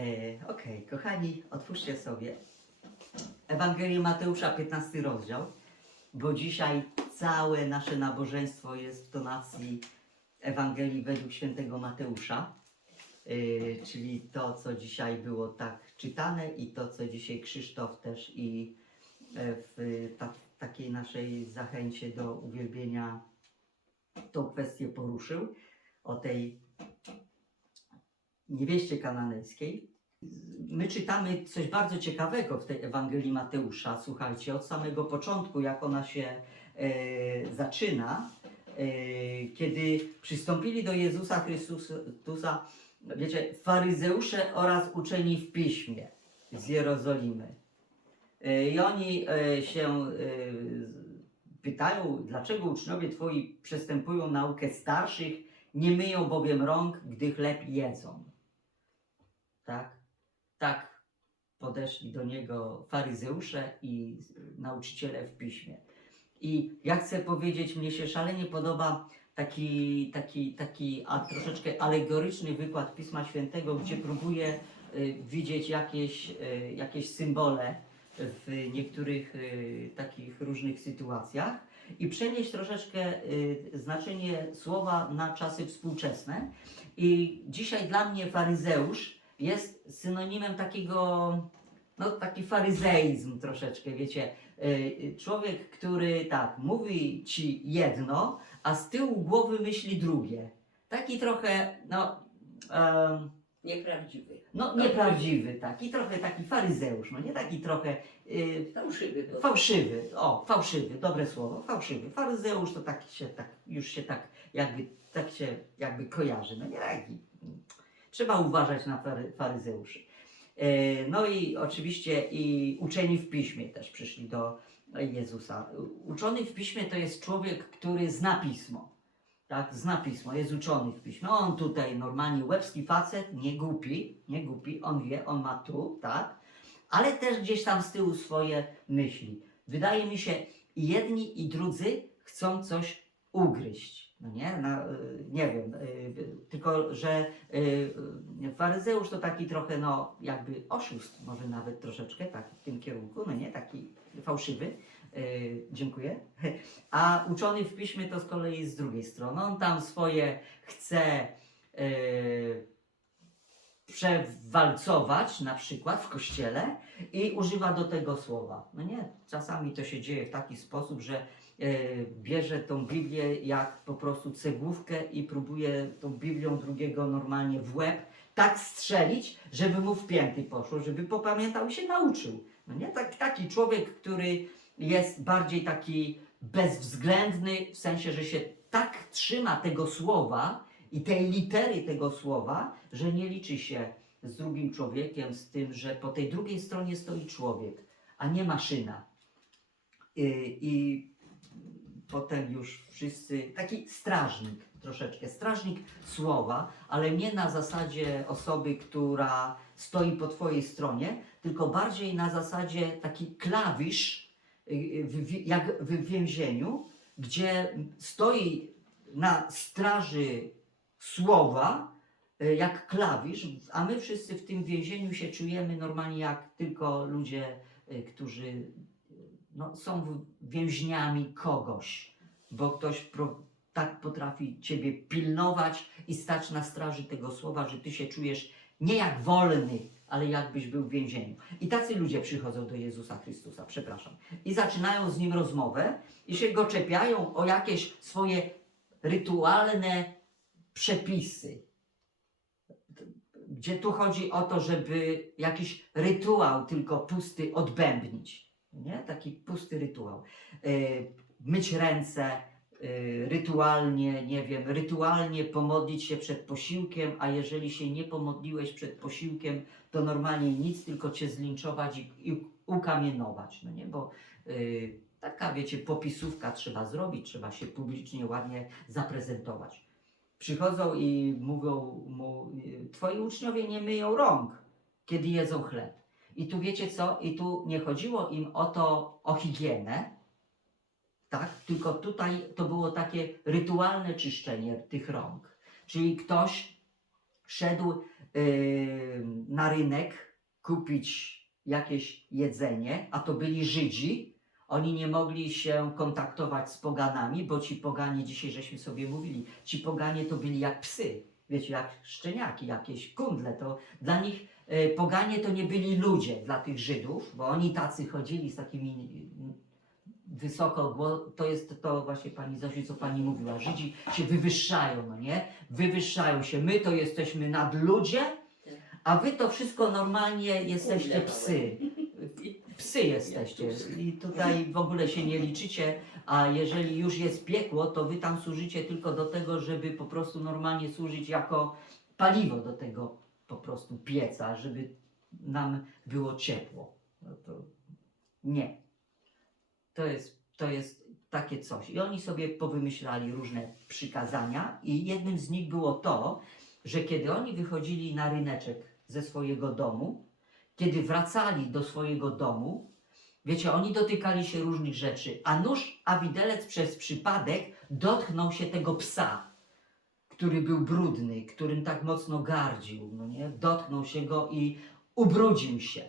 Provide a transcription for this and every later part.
E, Okej, kochani, otwórzcie sobie Ewangelię Mateusza, 15 rozdział, bo dzisiaj całe nasze nabożeństwo jest w tonacji Ewangelii według świętego Mateusza, e, czyli to, co dzisiaj było tak czytane i to, co dzisiaj Krzysztof też i e, w ta, takiej naszej zachęcie do uwielbienia tą kwestię poruszył, o tej niewieście kananejskiej. My czytamy coś bardzo ciekawego w tej Ewangelii Mateusza, słuchajcie, od samego początku, jak ona się e, zaczyna, e, kiedy przystąpili do Jezusa Chrystusa, wiecie, faryzeusze oraz uczeni w piśmie z Jerozolimy. E, I oni e, się e, pytają, dlaczego uczniowie Twoi przestępują naukę starszych, nie myją bowiem rąk, gdy chleb jedzą. Tak? Tak podeszli do niego faryzeusze i nauczyciele w piśmie. I ja chcę powiedzieć, mnie się szalenie podoba taki, taki, taki a troszeczkę alegoryczny wykład Pisma Świętego, gdzie próbuje y, widzieć jakieś, y, jakieś symbole w niektórych y, takich różnych sytuacjach i przenieść troszeczkę y, znaczenie słowa na czasy współczesne. I dzisiaj dla mnie faryzeusz jest synonimem takiego, no taki faryzeizm troszeczkę, wiecie. Y, Człowiek, który tak, mówi ci jedno, a z tyłu głowy myśli drugie. Taki trochę, no, em, Nieprawdziwy. no nieprawdziwy taki, trochę taki faryzeusz, no nie taki trochę y, Fałszywy. był. Fałszywy, o, fałszywy, dobre słowo, fałszywy. Faryzeusz to tak się, tak, już się tak jakby, tak się jakby kojarzy, no nie taki. Trzeba uważać na fary, faryzeuszy. E, No i oczywiście i uczeni w piśmie też przyszli do Jezusa. Uczony w piśmie to jest człowiek, który zna pismo. Tak, zna pismo, jest uczony w piśmie. On tutaj normalnie łebski facet, nie głupi, nie głupi, on wie, on ma tu, tak, ale też gdzieś tam z tyłu swoje myśli. Wydaje mi się, jedni i drudzy chcą coś ugryźć. No nie, Na, y, nie wiem, y, tylko że y, faryzeusz to taki trochę, no jakby oszust, może nawet troszeczkę, tak w tym kierunku, no nie, taki fałszywy. Dziękuję. A uczony w piśmie to z kolei z drugiej strony. On tam swoje chce przewalcować na przykład w kościele i używa do tego słowa. No nie, czasami to się dzieje w taki sposób, że bierze tą Biblię jak po prostu cegłówkę i próbuje tą Biblią drugiego normalnie w łeb tak strzelić, żeby mu w pięty poszło, żeby popamiętał i się nauczył. No nie, tak, taki człowiek, który jest bardziej taki bezwzględny, w sensie, że się tak trzyma tego słowa i tej litery tego słowa, że nie liczy się z drugim człowiekiem, z tym, że po tej drugiej stronie stoi człowiek, a nie maszyna. I, i potem już wszyscy, taki strażnik troszeczkę, strażnik słowa, ale nie na zasadzie osoby, która stoi po Twojej stronie, tylko bardziej na zasadzie taki klawisz, y, y, jak w więzieniu, gdzie stoi na straży słowa, y, jak klawisz, a my wszyscy w tym więzieniu się czujemy normalnie jak tylko ludzie, którzy no, są więźniami kogoś, bo ktoś pro, tak potrafi Ciebie pilnować i stać na straży tego słowa, że Ty się czujesz nie jak wolny, ale jakbyś był w więzieniu. I tacy ludzie przychodzą do Jezusa Chrystusa, przepraszam, i zaczynają z Nim rozmowę i się go czepiają o jakieś swoje rytualne przepisy. Gdzie tu chodzi o to, żeby jakiś rytuał tylko pusty odbębnić. Nie? Taki pusty rytuał. Yy, myć ręce, yy, rytualnie, nie wiem, rytualnie pomodlić się przed posiłkiem, a jeżeli się nie pomodliłeś przed posiłkiem, to normalnie nic, tylko cię zlinczować i, ukamienować. No nie? Bo yy, taka, wiecie, popisówka trzeba zrobić, trzeba się publicznie ładnie zaprezentować przychodzą i mówią mu, twoi uczniowie nie myją rąk, kiedy jedzą chleb. I tu wiecie co? I tu nie chodziło im o to, o higienę, tak? Tylko tutaj to było takie rytualne czyszczenie tych rąk. Czyli ktoś szedł yy, na rynek kupić jakieś jedzenie, a to byli Żydzi, oni nie mogli się kontaktować z poganami, bo ci poganie, dzisiaj żeśmy sobie mówili, ci poganie to byli jak psy, wiecie, jak szczeniaki, jakieś kundle, to dla nich poganie to nie byli ludzie, dla tych Żydów, bo oni tacy chodzili z takimi mm, wysoko, to jest to właśnie Pani Zosiu, co Pani mówiła, Żydzi się wywyższają, no nie? Wywyższają się, my to jesteśmy nadludzie, a wy to wszystko normalnie jesteście psy. Psy jesteście i tutaj w ogóle się nie liczycie, a jeżeli już jest piekło, to wy tam służycie tylko do tego, żeby po prostu normalnie służyć jako paliwo do tego po prostu pieca, żeby nam było ciepło. No to nie. To jest, to jest takie coś. I oni sobie powymyślali różne przykazania i jednym z nich było to, że kiedy oni wychodzili na ryneczek ze swojego domu, kiedy wracali do swojego domu, wiecie, oni dotykali się różnych rzeczy, a nóż, a widelec przez przypadek dotknął się tego psa, który był brudny, którym tak mocno gardził, no nie? Dotknął się go i ubrudził się.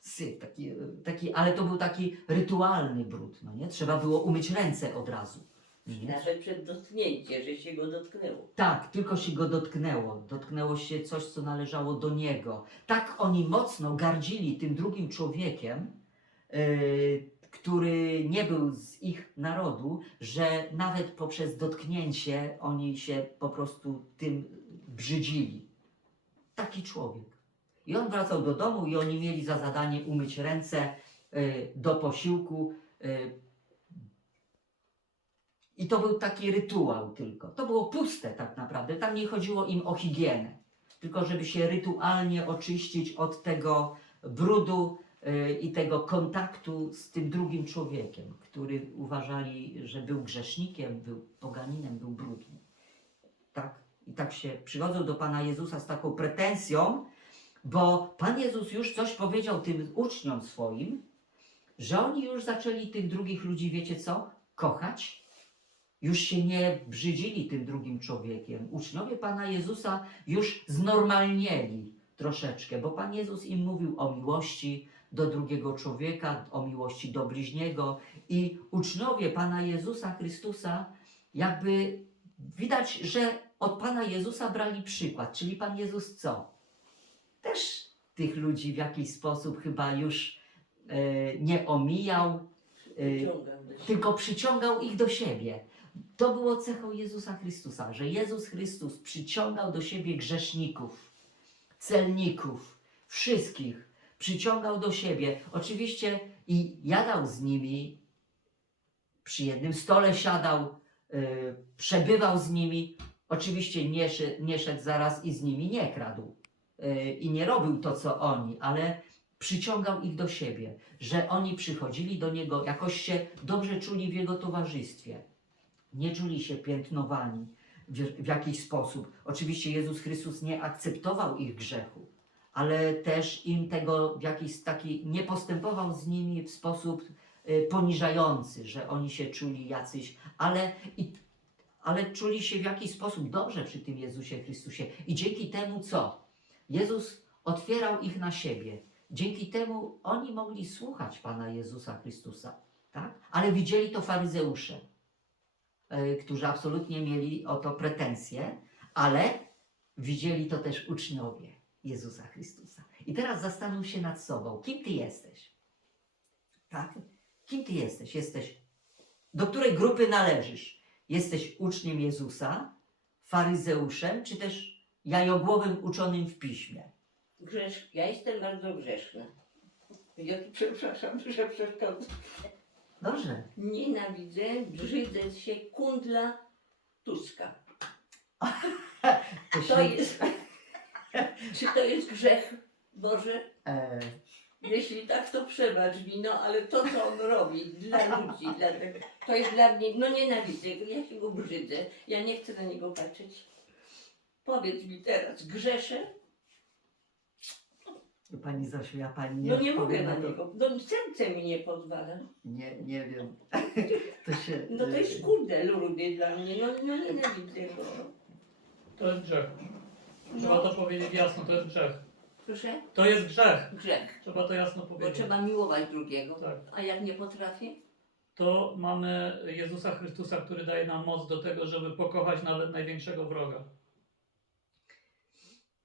Syf, taki, taki, ale to był taki rytualny brud, no nie? Trzeba było umyć ręce od razu. Nie? Nawet przed dotknięciem, że się go dotknęło. Tak, tylko się go dotknęło. Dotknęło się coś, co należało do niego. Tak oni mocno gardzili tym drugim człowiekiem, yy, który nie był z ich narodu, że nawet poprzez dotknięcie oni się po prostu tym brzydzili. Taki człowiek. I on wracał do domu i oni mieli za zadanie umyć ręce yy, do posiłku. yy, i to był taki rytuał tylko. To było puste tak naprawdę. Tam nie chodziło im o higienę, tylko żeby się rytualnie oczyścić od tego brudu y, i tego kontaktu z tym drugim człowiekiem, który uważali, że był grzesznikiem, był poganinem, był brudny. Tak? I tak się przychodzą do Pana Jezusa z taką pretensją, bo Pan Jezus już coś powiedział tym uczniom swoim, że oni już zaczęli tych drugich ludzi, wiecie co, kochać już się nie brzydzili tym drugim człowiekiem. Uczniowie Pana Jezusa już znormalnieli troszeczkę, bo Pan Jezus im mówił o miłości do drugiego człowieka, o miłości do bliźniego i uczniowie Pana Jezusa Chrystusa jakby widać, że od Pana Jezusa brali przykład, czyli Pan Jezus co? Też tych ludzi w jakiś sposób chyba już e, nie omijał, siebie. tylko przyciągał ich do siebie. To było cechą Jezusa Chrystusa, że Jezus Chrystus przyciągał do siebie grzeszników, celników, wszystkich. Przyciągał do siebie. Oczywiście i jadał z nimi, przy jednym stole siadał, y, przebywał z nimi. Oczywiście nie, nie szedł zaraz i z nimi nie kradł y, i nie robił to, co oni, ale przyciągał ich do siebie, że oni przychodzili do Niego, jakoś się dobrze czuli w Jego towarzystwie. Nie czuli się piętnowani w, w jakiś sposób. Oczywiście Jezus Chrystus nie akceptował ich grzechu, ale też im tego w jakiś taki, nie postępował z nimi w sposób y, poniżający, że oni się czuli jacyś, ale, i, ale czuli się w jakiś sposób dobrze przy tym Jezusie Chrystusie. I dzięki temu co? Jezus otwierał ich na siebie. Dzięki temu oni mogli słuchać Pana Jezusa Chrystusa, tak? Ale widzieli to faryzeusze, e, którzy absolutnie mieli o to pretensje, ale widzieli to też uczniowie Jezusa Chrystusa. I teraz zastanów się nad sobą, kim Ty jesteś? Tak? Kim Ty jesteś? Jesteś, do której grupy należysz? Jesteś uczniem Jezusa, faryzeuszem, czy też jajogłowym uczonym w piśmie? Grzesz... Ja jestem bardzo grzeszna. Ja tu przepraszam, że przeszkadzam. Dobrze. Nienawidzę, brzydzę się kundla Tuska. To To się, jest... Czy to jest grzech Boże? e, Jeśli tak, to przebacz mi, no ale to, co on robi dla ludzi, dla tego, to jest dla mnie, no nienawidzę go, ja się go brzydzę, ja nie chcę na niego patrzeć. Powiedz mi teraz, grzeszę? Pani Zosiu, ja pani nie No nie mogę odpowiem na to. niego, no serce mi nie pozwala. Nie, nie wiem. To się. No to jest kurde lubię dla mnie, no, no nienawidzę go. To jest grzech. Trzeba No, to powiedzieć jasno, to jest grzech. proszę? To jest grzech. Grzech. Trzeba to jasno Bo powiedzieć. trzeba miłować drugiego. Tak. A jak nie potrafię? To mamy Jezusa Chrystusa, który daje nam moc do tego, żeby pokochać nawet największego wroga.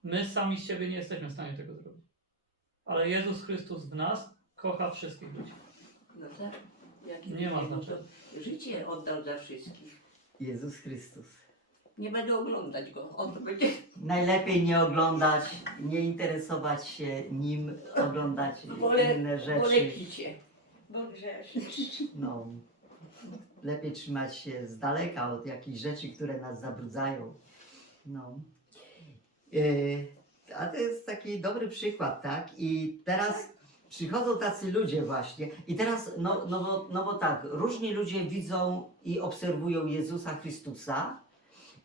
My sami z siebie nie jesteśmy w stanie tego zrobić. Ale Jezus Chrystus w nas kocha wszystkich ludzi. No tak. Jak Nie ma no znaczenia. Życie oddał za wszystkich. Jezus Chrystus. Nie będę oglądać go. On to będzie. Najlepiej nie oglądać, nie interesować się nim, oglądać Wolę- inne Wolę rzeczy. picie. Bo grzeszysz. No, lepiej trzymać się z daleka od jakichś rzeczy, które nas zabrudzają. No. Yy, a to jest taki dobry przykład, tak? I teraz przychodzą tacy ludzie właśnie. I teraz, no, no, bo, no bo tak, różni ludzie widzą i obserwują Jezusa Chrystusa.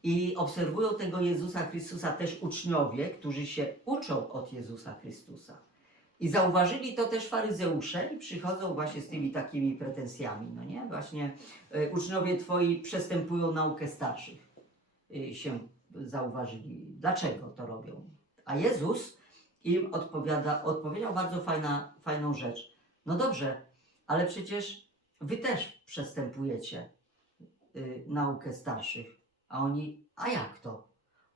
I obserwują tego Jezusa Chrystusa też uczniowie, którzy się uczą od Jezusa Chrystusa. I zauważyli to też faryzeusze i przychodzą właśnie z tymi takimi pretensjami, no nie? Właśnie e, uczniowie twoi przestępują naukę starszych. E, się zauważyli. Dlaczego to robią? A Jezus im odpowiada, odpowiedział bardzo fajna, fajną rzecz. No dobrze, ale przecież wy też przestępujecie y, naukę starszych. A oni, a jak to?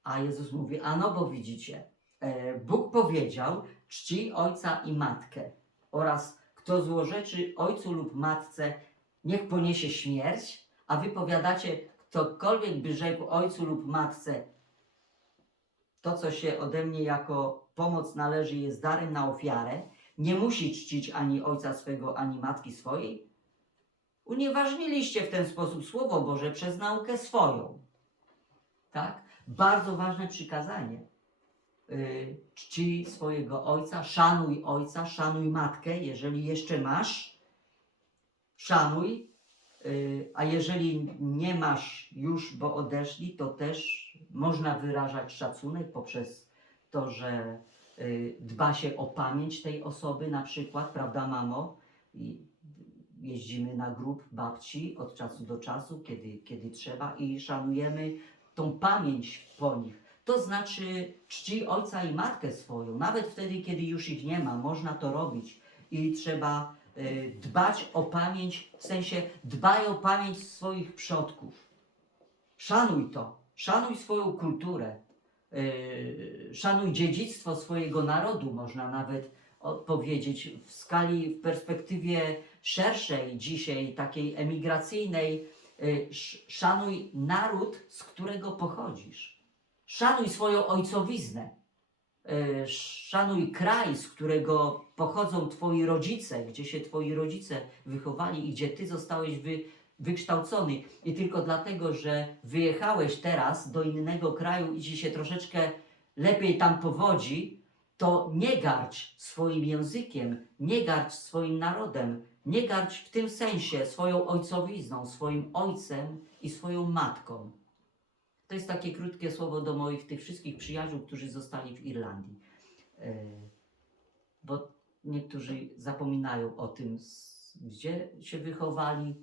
A Jezus mówi, a no bo widzicie, e, Bóg powiedział, czci ojca i matkę oraz kto złorzeczy ojcu lub matce, niech poniesie śmierć, a wy powiadacie, ktokolwiek by rzekł ojcu lub matce, to co się ode mnie jako pomoc należy jest darem na ofiarę, nie musi czcić ani ojca swego, ani matki swojej, unieważniliście w ten sposób Słowo Boże przez naukę swoją. Tak? Bardzo ważne przykazanie y, czci swojego ojca, szanuj ojca, szanuj matkę, jeżeli jeszcze masz, szanuj, y, a jeżeli nie masz już, bo odeszli, to też można wyrażać szacunek poprzez to, że y, dba się o pamięć tej osoby na przykład, prawda mamo? Jeździmy na grób babci od czasu do czasu, kiedy, kiedy trzeba i szanujemy tą pamięć po nich. To znaczy czci ojca i matkę swoją, nawet wtedy, kiedy już ich nie ma, można to robić i trzeba y, dbać o pamięć, w sensie dbaj o pamięć swoich przodków. Szanuj to, szanuj swoją kulturę, y, szanuj dziedzictwo swojego narodu, można nawet o- powiedzieć w skali, w perspektywie szerszej dzisiaj, takiej emigracyjnej, szanuj naród, z którego pochodzisz. Szanuj swoją ojcowiznę. Y, Szanuj kraj, z którego pochodzą twoi rodzice, gdzie się twoi rodzice wychowali i gdzie ty zostałeś wy, wykształcony. I tylko dlatego, że wyjechałeś teraz do innego kraju i ci się troszeczkę lepiej tam powodzi, to nie garć swoim językiem, nie garć swoim narodem, nie garć w tym sensie swoją ojcowizną, swoim ojcem i swoją matką. To jest takie krótkie słowo do moich tych wszystkich przyjaciół, którzy zostali w Irlandii. E, Bo niektórzy zapominają o tym, gdzie się wychowali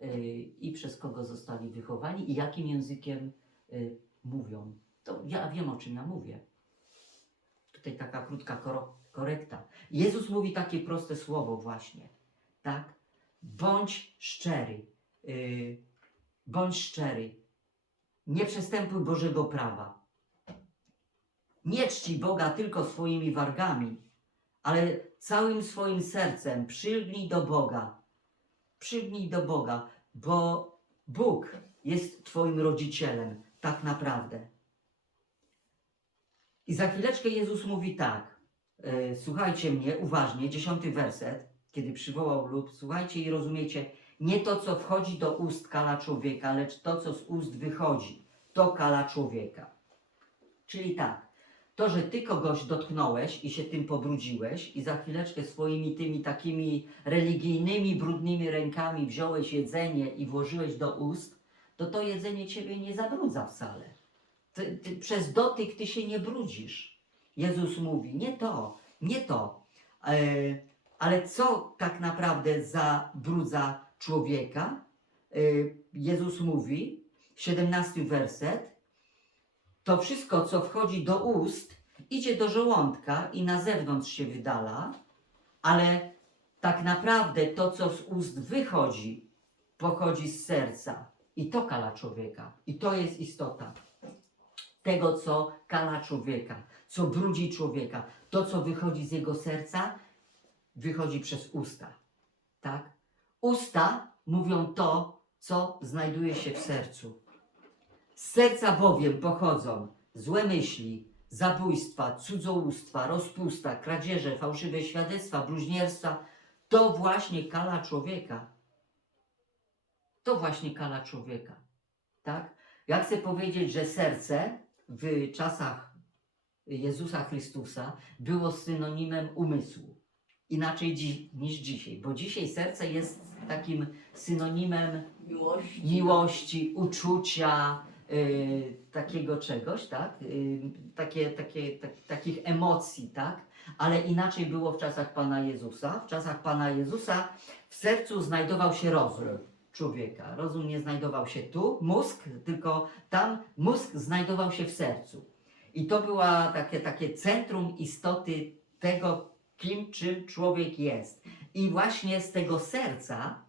e, i przez kogo zostali wychowani i jakim językiem e, mówią. To ja wiem, o czym ja mówię. Tutaj taka krótka korekta. Jezus mówi takie proste słowo właśnie, tak? Bądź szczery. Yy, bądź szczery. Nie przestępuj Bożego prawa. Nie czci Boga tylko swoimi wargami, ale całym swoim sercem przylgnij do Boga. Przylgnij do Boga, bo Bóg jest Twoim rodzicielem, tak naprawdę. I za chwileczkę Jezus mówi tak. e, Słuchajcie mnie uważnie, dziesiąty werset, kiedy przywołał lud, słuchajcie i rozumiecie, nie to, co wchodzi do ust kala człowieka, lecz to, co z ust wychodzi, to kala człowieka. Czyli tak, to, że ty kogoś dotknąłeś i się tym pobrudziłeś i za chwileczkę swoimi tymi takimi religijnymi, brudnymi rękami wziąłeś jedzenie i włożyłeś do ust, to to jedzenie ciebie nie zabrudza wcale. Ty, ty, przez dotyk ty się nie brudzisz. Jezus mówi, nie to, nie to. E, ale co tak naprawdę zabrudza człowieka? E, Jezus mówi, 17 werset, to wszystko, co wchodzi do ust, idzie do żołądka i na zewnątrz się wydala, ale tak naprawdę to, co z ust wychodzi, pochodzi z serca. I to kala człowieka. I to jest istota tego, co kala człowieka, co brudzi człowieka. To, co wychodzi z jego serca, wychodzi przez usta. Tak? Usta mówią to, co znajduje się w sercu. Z serca bowiem pochodzą złe myśli, zabójstwa, cudzołóstwa, rozpusta, kradzieże, fałszywe świadectwa, bluźnierstwa. To właśnie kala człowieka. To właśnie kala człowieka. Tak? Ja chcę powiedzieć, że serce w czasach Jezusa Chrystusa było synonimem umysłu. Inaczej dzi- niż dzisiaj, bo dzisiaj serce jest takim synonimem Miłości. miłości, uczucia, y, takiego czegoś, tak? Y, takie, takie, tak, takich emocji, tak? Ale inaczej było w czasach Pana Jezusa. W czasach Pana Jezusa w sercu znajdował się rozum człowieka. Rozum nie znajdował się tu, mózg, tylko tam mózg znajdował się w sercu. I to była takie, takie centrum istoty tego, kim, czym człowiek jest. I właśnie z tego serca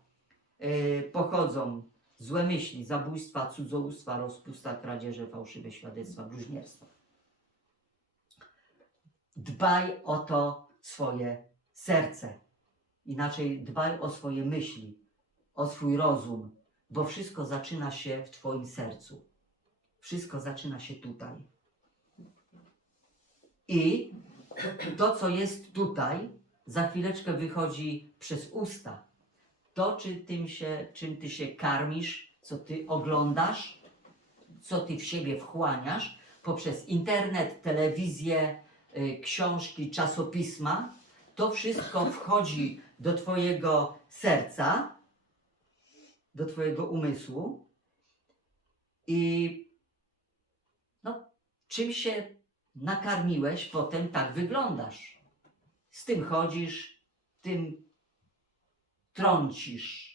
y, pochodzą złe myśli, zabójstwa, cudzołóstwa, rozpusta, kradzieże, fałszywe świadectwa, bluźnierstwa. Dbaj o to swoje serce. Inaczej dbaj o swoje myśli, o swój rozum, bo wszystko zaczyna się w Twoim sercu. Wszystko zaczyna się tutaj. I to, co jest tutaj, za chwileczkę wychodzi przez usta. To, czy tym się, czym ty się karmisz, co ty oglądasz, co ty w siebie wchłaniasz poprzez internet, telewizję, y, książki, czasopisma, to wszystko wchodzi do twojego serca, do twojego umysłu i no, czym się nakarmiłeś, potem tak wyglądasz. Z tym chodzisz, tym trącisz.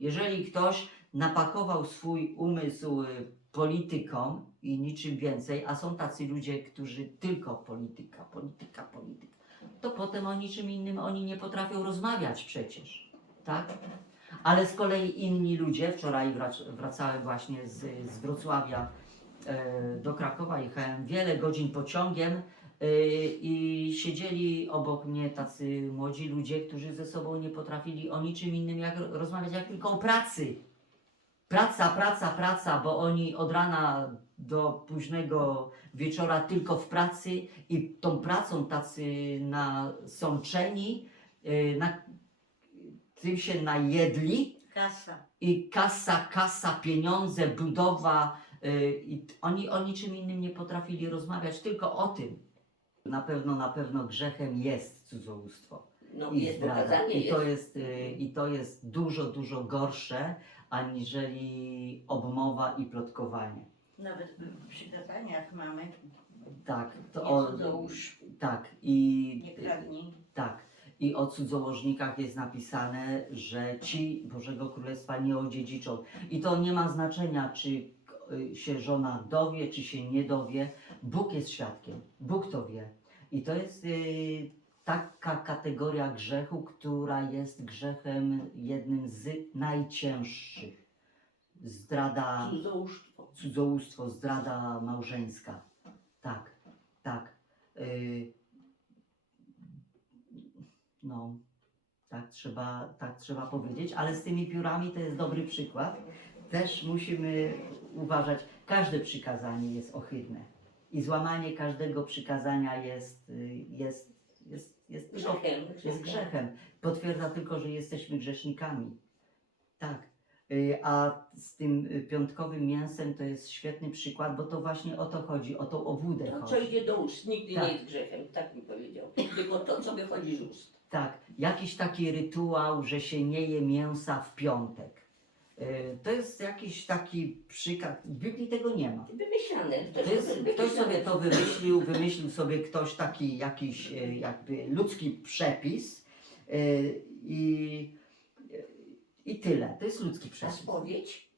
Jeżeli ktoś napakował swój umysł y, polityką i niczym więcej, a są tacy ludzie, którzy tylko polityka, polityka, polityka, to potem o niczym innym oni nie potrafią rozmawiać przecież, tak? Ale z kolei inni ludzie, wczoraj wrac- wracałem właśnie z, z Wrocławia do Krakowa, jechałem wiele godzin pociągiem e, i siedzieli obok mnie tacy młodzi ludzie, którzy ze sobą nie potrafili o niczym innym jak rozmawiać, jak tylko o pracy. Praca, praca, praca, bo oni od rana do późnego wieczora tylko w pracy i tą pracą tacy nasączeni, e, na, tym się najedli Kasa. i kasa, kasa, pieniądze, budowa i t- oni o niczym innym nie potrafili rozmawiać, tylko o tym. Na pewno, na pewno grzechem jest cudzołóstwo No i jest I to jest. y, I to jest dużo, dużo gorsze, aniżeli obmowa i plotkowanie. Nawet w przykazaniach mamy Tak, to nie o, cudzołóż, tak i nie kradnij. Tak. I o cudzołożnikach jest napisane, że ci Bożego Królestwa nie odziedziczą. I to nie ma znaczenia, czy y, się żona dowie, czy się nie dowie. Bóg jest świadkiem. Bóg to wie. I to jest y, taka kategoria grzechu, która jest grzechem jednym z najcięższych. Zdrada Cudzołóstwo. cudzołóstwo, zdrada małżeńska. Tak, tak. Y, no, tak trzeba, tak trzeba powiedzieć, ale z tymi piórami to jest dobry przykład. Też musimy uważać, każde przykazanie jest ohydne i złamanie każdego przykazania jest, y, jest, jest, jest, Grzechem. jest grzechem. Potwierdza tylko, że jesteśmy grzesznikami. Tak. Y, A z tym y, piątkowym mięsem to jest świetny przykład, bo to właśnie o to chodzi, o tą obłudę To, co chodzi. idzie do ust, nigdy Tak. nie jest grzechem, tak mi powiedział. Tylko to, co wychodzi z ust. Tak, jakiś taki rytuał, że się nie je mięsa w piątek. Y, To jest jakiś taki przykład. W Biblii tego nie ma. Wymyślane. To To jest, ktoś sobie to wymyślił, wymyślił sobie ktoś taki jakiś e, jakby ludzki przepis e, i, i tyle. To jest ludzki A przepis. spowiedź?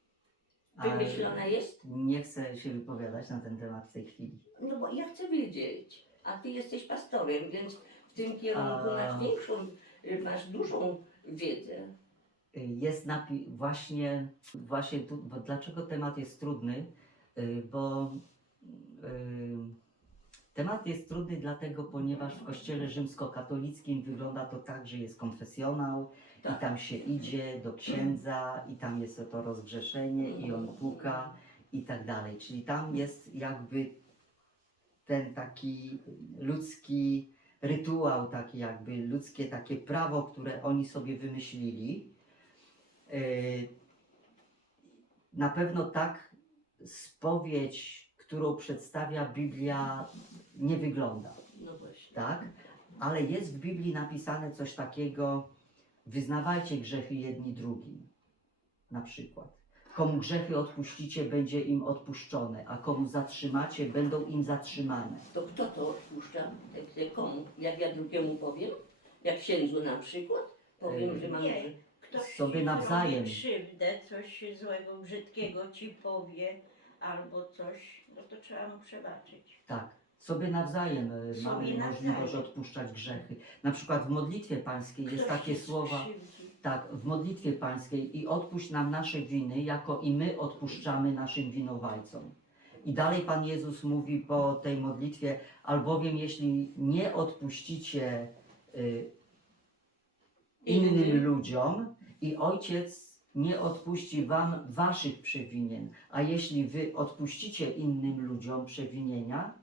Ale Wymyślona jest? Nie chcę się wypowiadać na ten temat w tej chwili. No bo ja chcę wiedzieć. A ty jesteś pastorem, więc w tym kierunku A. masz większą, y, masz dużą wiedzę. Jest napi- właśnie, właśnie tu, bo dlaczego temat jest trudny? Y, Bo y, temat jest trudny dlatego, ponieważ w kościele rzymskokatolickim wygląda to tak, że jest konfesjonał i Tak. tam się idzie do księdza i tam jest to rozgrzeszenie i on puka i tak dalej. Czyli tam jest jakby ten taki ludzki rytuał, taki jakby ludzkie takie prawo, które oni sobie wymyślili. Yy, Na pewno tak spowiedź, którą przedstawia Biblia, nie wygląda, No właśnie. tak? Ale jest w Biblii napisane coś takiego, wyznawajcie grzechy jedni drugim, na przykład. Komu grzechy odpuścicie, będzie im odpuszczone, a komu zatrzymacie, będą im zatrzymane. To kto to odpuszcza? Komu? Jak ja drugiemu powiem? Jak księdzu na przykład? Powiem, Ej. że mam... Nie. Ktoś Sobie ci nawzajem. zrobi krzywdę, coś złego, brzydkiego ci powie, albo coś, no to trzeba mu przebaczyć. Tak, sobie nawzajem e, Sobie mamy nawzajem. możliwość odpuszczać grzechy. Na przykład w modlitwie pańskiej jest Ktoś takie ci słowa, skrzywdzi. tak, w modlitwie pańskiej i odpuść nam nasze winy, jako i my odpuszczamy naszym winowajcom. I dalej Pan Jezus mówi po tej modlitwie, albowiem jeśli nie odpuścicie y, innym Innym. ludziom i Ojciec nie odpuści wam waszych przewinień, a jeśli wy odpuścicie innym ludziom przewinienia,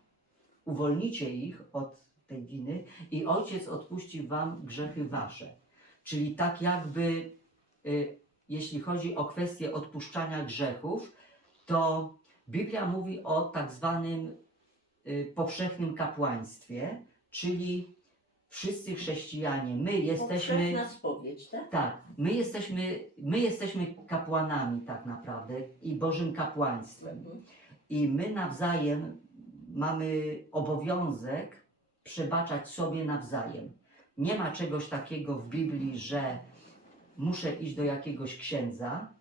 uwolnicie ich od tej winy i Ojciec odpuści wam grzechy wasze. Czyli tak jakby, y, jeśli chodzi o kwestię odpuszczania grzechów, to Biblia mówi o tak zwanym y, powszechnym kapłaństwie, czyli wszyscy chrześcijanie, my jesteśmy... Powszechna spowiedź, tak? Tak, my jesteśmy, my jesteśmy kapłanami tak naprawdę i Bożym kapłaństwem. Mhm. I my nawzajem mamy obowiązek przebaczać sobie nawzajem. Nie ma czegoś takiego w Biblii, że muszę iść do jakiegoś księdza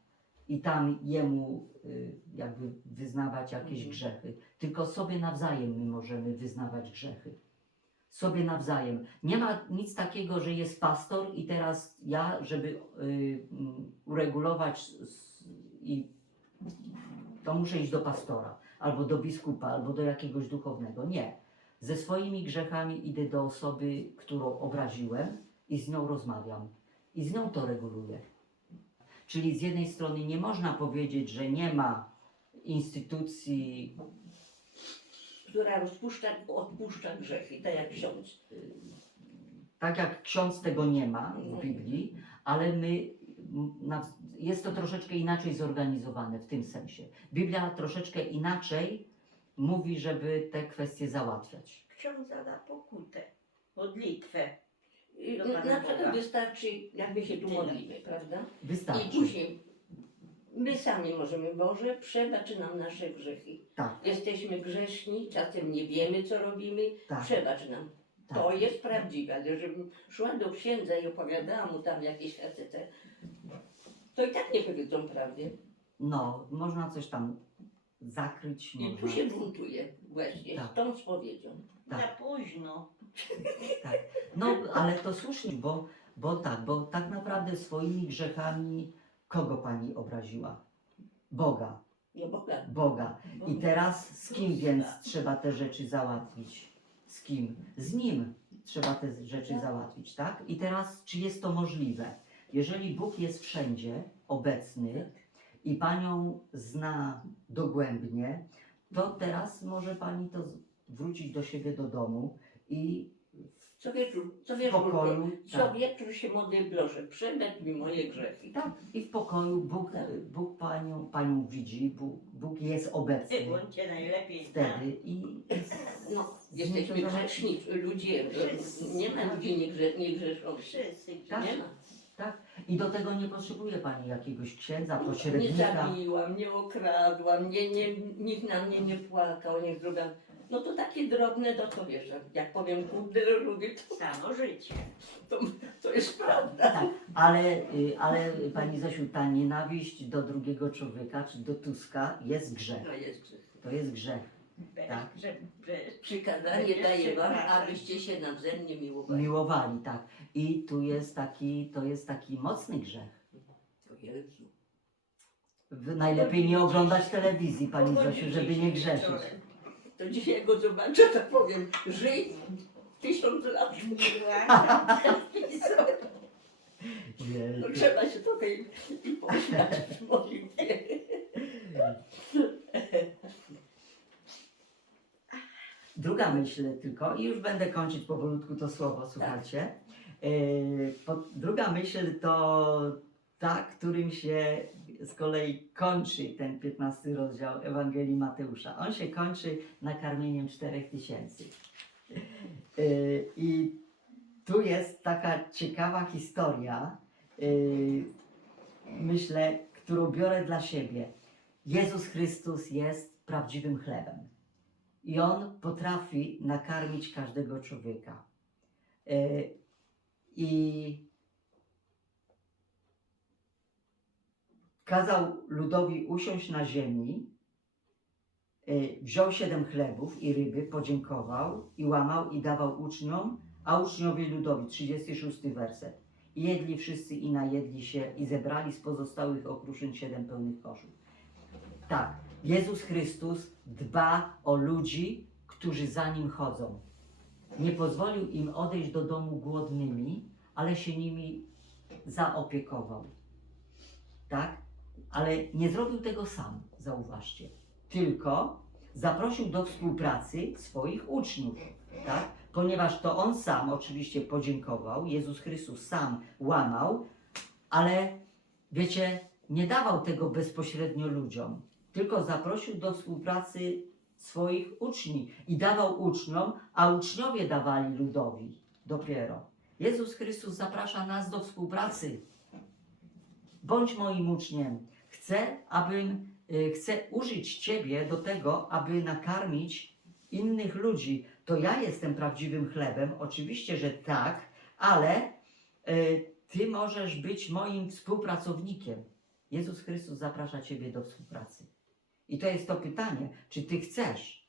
i tam jemu y, jakby wyznawać jakieś Mhm. grzechy. Tylko sobie nawzajem my możemy wyznawać grzechy. Sobie nawzajem. Nie ma nic takiego, że jest pastor i teraz ja, żeby y, mm, uregulować i to muszę iść do pastora, albo do biskupa, albo do jakiegoś duchownego. Nie. Ze swoimi grzechami idę do osoby, którą obraziłem i z nią rozmawiam. I z nią to reguluję. Czyli z jednej strony nie można powiedzieć, że nie ma instytucji Która rozpuszcza, odpuszcza grzechy, tak jak ksiądz. tak jak ksiądz tego nie ma w Biblii, ale my, na, jest to troszeczkę inaczej zorganizowane w tym sensie. Biblia troszeczkę inaczej mówi, żeby te kwestie załatwiać. Ksiądz zada pokutę, modlitwę. I Do Na Pana przykład Boga. wystarczy, jak my się tu modlimy, prawda? I Wystarczy. później my sami możemy, Boże, przebacz nam nasze grzechy. Tak, Jesteśmy grzeszni, czasem nie wiemy, co robimy, tak, przebacz nam. tak. To jest prawdziwe, ale żebym szła do księdza i opowiadała mu tam jakieś facetę, to i tak nie powiedzą prawdy. No, można coś tam zakryć. I można, tu się buntuje właśnie Tak. z tą spowiedzią. Tak. Za późno. tak. No, ale to słusznie, bo, bo tak, bo tak naprawdę swoimi grzechami kogo pani obraziła? Boga. No Boga. Boga. I teraz z kim więc trzeba te rzeczy załatwić? Z kim? Z nim trzeba te rzeczy załatwić, tak? I teraz, czy jest to możliwe? Jeżeli Bóg jest wszędzie obecny i panią zna dogłębnie, to teraz może pani to wrócić do siebie do domu i Co wieczór, co w wieczór, pokoju. co Tak, wieczór się modlę, proszę, przebacz mi moje grzechy. tak, i w pokoju Bóg, Tak. Bóg panią, panią widzi, Bóg, Bóg jest obecny Ty, on cię najlepiej zna. wtedy i No, jesteśmy to grzeszni ludzie, Wszyscy. nie ma ludzi niegrze, niegrzeszących. Wszyscy Tak. Nie ma. I do tego nie potrzebuje Pani jakiegoś księdza, Nie pośrednika. zabiłam, nie okradłam, nie, nie, nikt na mnie nie płakał, nie zrobiłam. No to takie drobne, no to wiesz, że jak powiem kurde lubię, to, Samo życie. to, to jest prawda. Tak, ale, y, ale Pani Zosiu, ta nienawiść do drugiego człowieka, czy do Tuska jest grzech. To jest grzech. To jest grzech. Bez, Tak. że, bez, Przykazanie daje wam, abyście się nawzajem nie miłowali. Miłowali, tak. I tu jest taki, to jest taki mocny grzech. O Jezu. W- Najlepiej nie oglądać telewizji, Pani Zosiu, żeby nie grzeszyć. To dzisiaj jak go zobaczę, to powiem, żyj tysiąc lat. No, trzeba się trochę i, i pośmiać w modlitwie. Druga myśl tylko, i już będę kończyć powolutku to słowo, słuchajcie. Yy, po, druga myśl to ta, którym się z kolei kończy ten 15 rozdział Ewangelii Mateusza. On się kończy nakarmieniem 4000. Yy, I tu jest taka ciekawa historia, yy, myślę, którą biorę dla siebie. Jezus Chrystus jest prawdziwym chlebem. I on potrafi nakarmić każdego człowieka. E, I kazał ludowi usiąść na ziemi, e, wziął siedem chlebów i ryby, podziękował i łamał i dawał uczniom, a uczniowie ludowi, 36 werset. Jedli wszyscy i najedli się i zebrali z pozostałych okruszyn siedem pełnych koszów. Tak, Jezus Chrystus dba o ludzi, którzy za Nim chodzą. Nie pozwolił im odejść do domu głodnymi, ale się nimi zaopiekował. Tak? Ale nie zrobił tego sam, zauważcie. Tylko zaprosił do współpracy swoich uczniów. Tak? Ponieważ to on sam oczywiście podziękował, Jezus Chrystus sam łamał, ale wiecie, nie dawał tego bezpośrednio ludziom tylko zaprosił do współpracy swoich uczniów i dawał uczniom, a uczniowie dawali ludowi dopiero. Jezus Chrystus zaprasza nas do współpracy. Bądź moim uczniem. Chcę, abym, y, chcę użyć Ciebie do tego, aby nakarmić innych ludzi. To ja jestem prawdziwym chlebem, oczywiście, że tak, ale y, Ty możesz być moim współpracownikiem. Jezus Chrystus zaprasza Ciebie do współpracy. I to jest to pytanie, czy Ty chcesz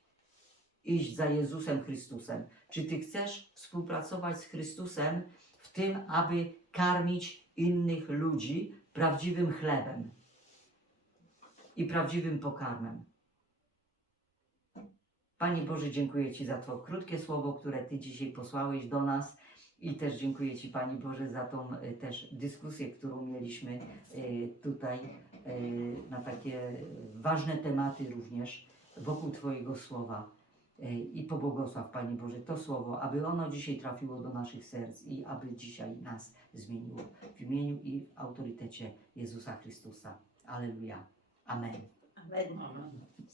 iść za Jezusem Chrystusem? Czy Ty chcesz współpracować z Chrystusem w tym, aby karmić innych ludzi prawdziwym chlebem i prawdziwym pokarmem? Panie Boże, dziękuję Ci za to krótkie słowo, które Ty dzisiaj posłałeś do nas. I też dziękuję Ci, Pani Boże, za tą y, też dyskusję, którą mieliśmy y, tutaj y, na takie ważne tematy również wokół Twojego słowa. Y, I pobłogosław, Panie Boże, to słowo, aby ono dzisiaj trafiło do naszych serc i aby dzisiaj nas zmieniło. W imieniu i w autorytecie Jezusa Chrystusa. Aleluja. Amen. Amen. Amen.